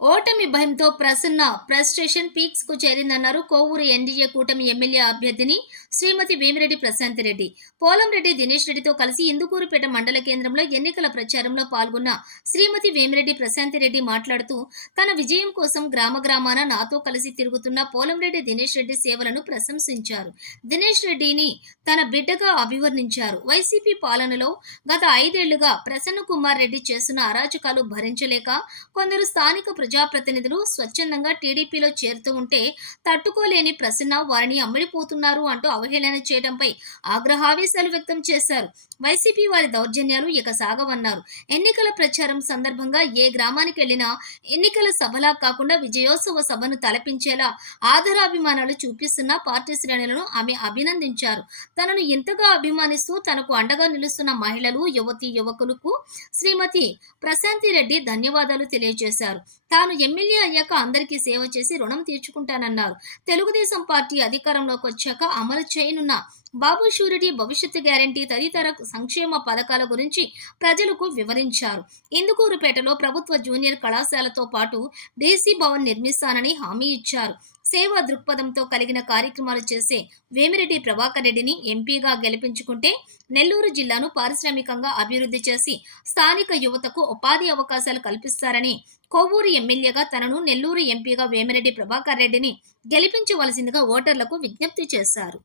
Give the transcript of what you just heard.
ఓటమి భయంతో Prasanna frustration peaks కు చేరిందన్నారు కోవూరు ఎన్డీఏ కూటమి ఎమ్మెల్యే అభ్యర్థిని శ్రీమతి వేమిరెడ్డి ప్రశాంతిరెడ్డి. పోలంరెడ్డి దినేష్ రెడ్డితో కలిసి ఇందుకూరుపేట మండల కేంద్రంలో ఎన్నికల ప్రచారంలో పాల్గొన్న శ్రీమతి వేమిరెడ్డి ప్రశాంతిరెడ్డి మాట్లాడుతూ, తన విజయం కోసం గ్రామాన నాతో కలిసి తిరుగుతున్న పోలంరెడ్డి దినేష్ రెడ్డి సేవలను ప్రశంసించారు. దినేష్ రెడ్డిని తన బిడ్డగా అభివర్ణించారు. వైసీపీ పాలనలో గత 5 ఏళ్లుగా ప్రసన్న కుమార్ రెడ్డి చేస్తున్న అరాచకాలు భరించలేక కొందరు స్థానిక ప్రజాప్రతినిధులు స్వచ్ఛందంగా టీడీపీలో చేరుతూ ఉంటే తట్టుకోలేని ప్రసన్న వారిని అమ్మిడిపోతున్నారు అంటూ అవహేళన చేయడంపై ఆగ్రహావేశాలు వ్యక్తం చేశారు. వైసీపీ వారి దౌర్జన్యాలు ఇక సాగవన్నారు. ఎన్నికల ప్రచారం సందర్భంగా ఏ గ్రామానికి వెళ్లినా ఎన్నికల సభలా కాకుండా విజయోత్సవ సభను తలపించేలా ఆదరాభిమానాలు చూపిస్తున్న పార్టీ శ్రేణులను ఆమె అభినందించారు. తనను ఇంతగా అభిమానిస్తూ తనకు అండగా నిలుస్తున్న మహిళలు, యువతీ యువకులకు శ్రీమతి ప్రశాంతిరెడ్డి ధన్యవాదాలు తెలియజేశారు. తాను ఎమ్మెల్యే అయ్యాక అందరికీ సేవ చేసి రుణం తీర్చుకుంటానన్నారు. తెలుగుదేశం పార్టీ అధికారంలోకి వచ్చాక అమలు చేయనున్న బాబు షూరిటీ, భవిష్యత్తు గ్యారంటీ తదితర సంక్షేమ పథకాల గురించి ప్రజలకు వివరించారు. ఇందుకూరుపేటలో ప్రభుత్వ జూనియర్ కళాశాలతో పాటు డీసీ భవన్ నిర్మిస్తానని హామీ ఇచ్చారు. సేవా దృక్పథంతో కలిగిన కార్యక్రమాలు చేసే వేమిరెడ్డి ప్రభాకర్ రెడ్డిని ఎంపీగా గెలిపించుకుంటే నెల్లూరు జిల్లాను పారిశ్రామికంగా అభివృద్ధి చేసి స్థానిక యువతకు ఉపాధి అవకాశాలు కల్పిస్తారని, కోవూరు ఎమ్మెల్యేగా తనను నెల్లూరు ఎంపీగా వేమిరెడ్డి ప్రభాకర్ రెడ్డిని గెలిపించవలసిందిగా ఓటర్లకు విజ్ఞప్తి చేశారు.